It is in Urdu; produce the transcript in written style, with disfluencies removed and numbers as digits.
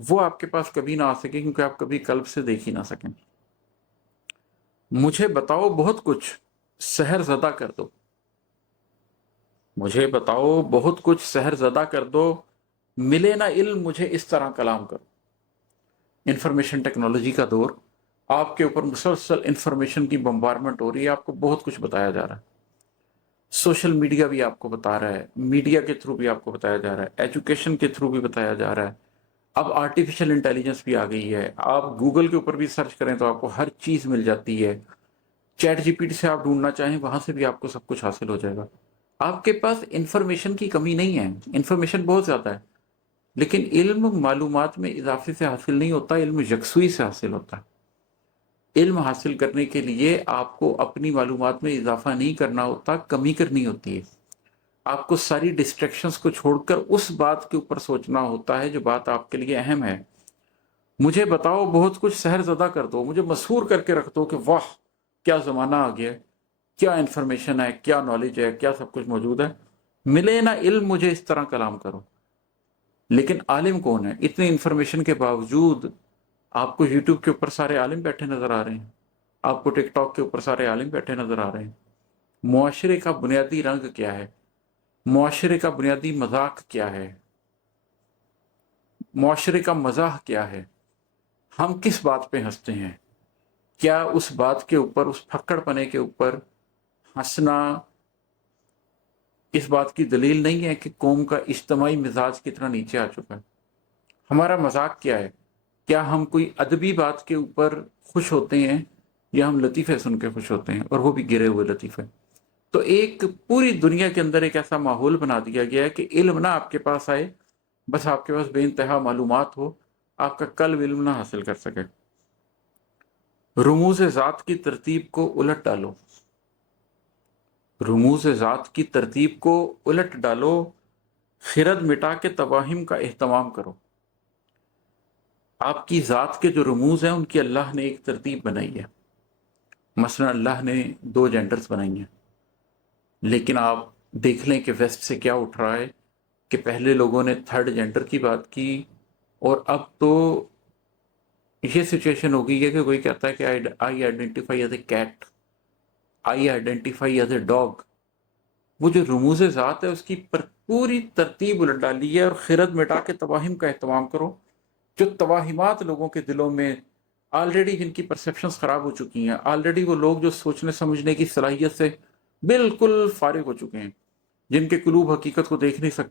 وہ آپ کے پاس کبھی نہ آ سکے کیونکہ آپ کبھی قلب سے دیکھ ہی نہ سکیں۔ مجھے بتاؤ بہت کچھ، سحر زدہ کر دو۔ مجھے بتاؤ بہت کچھ، سحر زدہ کر دو، ملے نہ علم مجھے اس طرح کلام کرو۔ انفارمیشن ٹیکنالوجی کا دور، آپ کے اوپر مسلسل انفارمیشن کی بمبارمنٹ ہو رہی ہے، آپ کو بہت کچھ بتایا جا رہا ہے۔ سوشل میڈیا بھی آپ کو بتا رہا ہے، میڈیا کے تھرو بھی آپ کو بتایا جا رہا ہے، ایجوکیشن کے تھرو بھی بتایا جا رہا ہے۔ اب آرٹیفیشل انٹیلیجنس بھی آ گئی ہے، آپ گوگل کے اوپر بھی سرچ کریں تو آپ کو ہر چیز مل جاتی ہے۔ چیٹ جی پی ٹی سے آپ ڈھونڈنا چاہیں وہاں سے بھی آپ کو سب کچھ حاصل ہو جائے گا۔ آپ کے پاس انفارمیشن کی کمی نہیں ہے، انفارمیشن بہت زیادہ ہے، لیکن علم معلومات میں اضافے سے حاصل نہیں ہوتا، علم یکسوئی سے حاصل ہوتا ہے۔ علم حاصل کرنے کے لیے آپ کو اپنی معلومات میں اضافہ نہیں کرنا ہوتا، کمی کرنی ہوتی ہے۔ آپ کو ساری ڈسٹریکشنز کو چھوڑ کر اس بات کے اوپر سوچنا ہوتا ہے جو بات آپ کے لیے اہم ہے۔ مجھے بتاؤ بہت کچھ، سحر زدہ کر دو، مجھے مسحور کر کے رکھ دو کہ واہ کیا زمانہ آ گیا ہے، کیا انفارمیشن ہے، کیا نالج ہے، کیا سب کچھ موجود ہے۔ ملے نہ علم مجھے اس طرح کلام کرو۔ لیکن عالم کون ہے؟ اتنی انفارمیشن کے باوجود آپ کو یوٹیوب کے اوپر سارے عالم بیٹھے نظر آ رہے ہیں، آپ کو ٹک ٹاک کے اوپر سارے عالم بیٹھے نظر آ رہے ہیں۔ معاشرے کا بنیادی رنگ کیا ہے؟ معاشرے کا بنیادی مذاق کیا ہے؟ معاشرے کا مزاح کیا ہے؟ ہم کس بات پہ ہنستے ہیں؟ کیا اس بات کے اوپر، اس پھکڑ پنے کے اوپر ہنسنا اس بات کی دلیل نہیں ہے کہ قوم کا اجتماعی مزاج کتنا نیچے آ چکا ہے؟ ہمارا مذاق کیا ہے؟ کیا ہم کوئی ادبی بات کے اوپر خوش ہوتے ہیں یا ہم لطیفے سن کے خوش ہوتے ہیں، اور وہ بھی گرے ہوئے لطیفے؟ تو ایک پوری دنیا کے اندر ایک ایسا ماحول بنا دیا گیا ہے کہ علم نہ آپ کے پاس آئے، بس آپ کے پاس بے انتہا معلومات ہو، آپ کا قلب علم نہ حاصل کر سکے۔ رموز ذات کی ترتیب کو الٹ ڈالو، رموز ذات کی ترتیب کو الٹ ڈالو، خرد مٹا کے تواہم کا اہتمام کرو۔ آپ کی ذات کے جو رموز ہیں ان کی اللہ نے ایک ترتیب بنائی ہے۔ مثلا اللہ نے 2 جینڈرز بنائی ہیں، لیکن آپ دیکھ لیں کہ ویسٹ سے کیا اٹھ رہا ہے کہ پہلے لوگوں نے 3rd جینڈر کی بات کی، اور اب تو یہ سچویشن ہو گئی ہے کہ کوئی کہتا ہے کہ I identify as a cat, I identify as a dog. وہ جو رموز ذات ہے اس کی پوری ترتیب الٹ ڈالی ہے، اور خرد مٹا کے تواہم کا اہتمام کرو۔ جو توہمات لوگوں کے دلوں میں آلریڈی، جن کی پرسیپشنز خراب ہو چکی ہیں، آلریڈی وہ لوگ جو سوچنے سمجھنے کی صلاحیت سے بالکل فارغ ہو چکے ہیں، جن کے قلوب حقیقت کو دیکھ نہیں سکتے،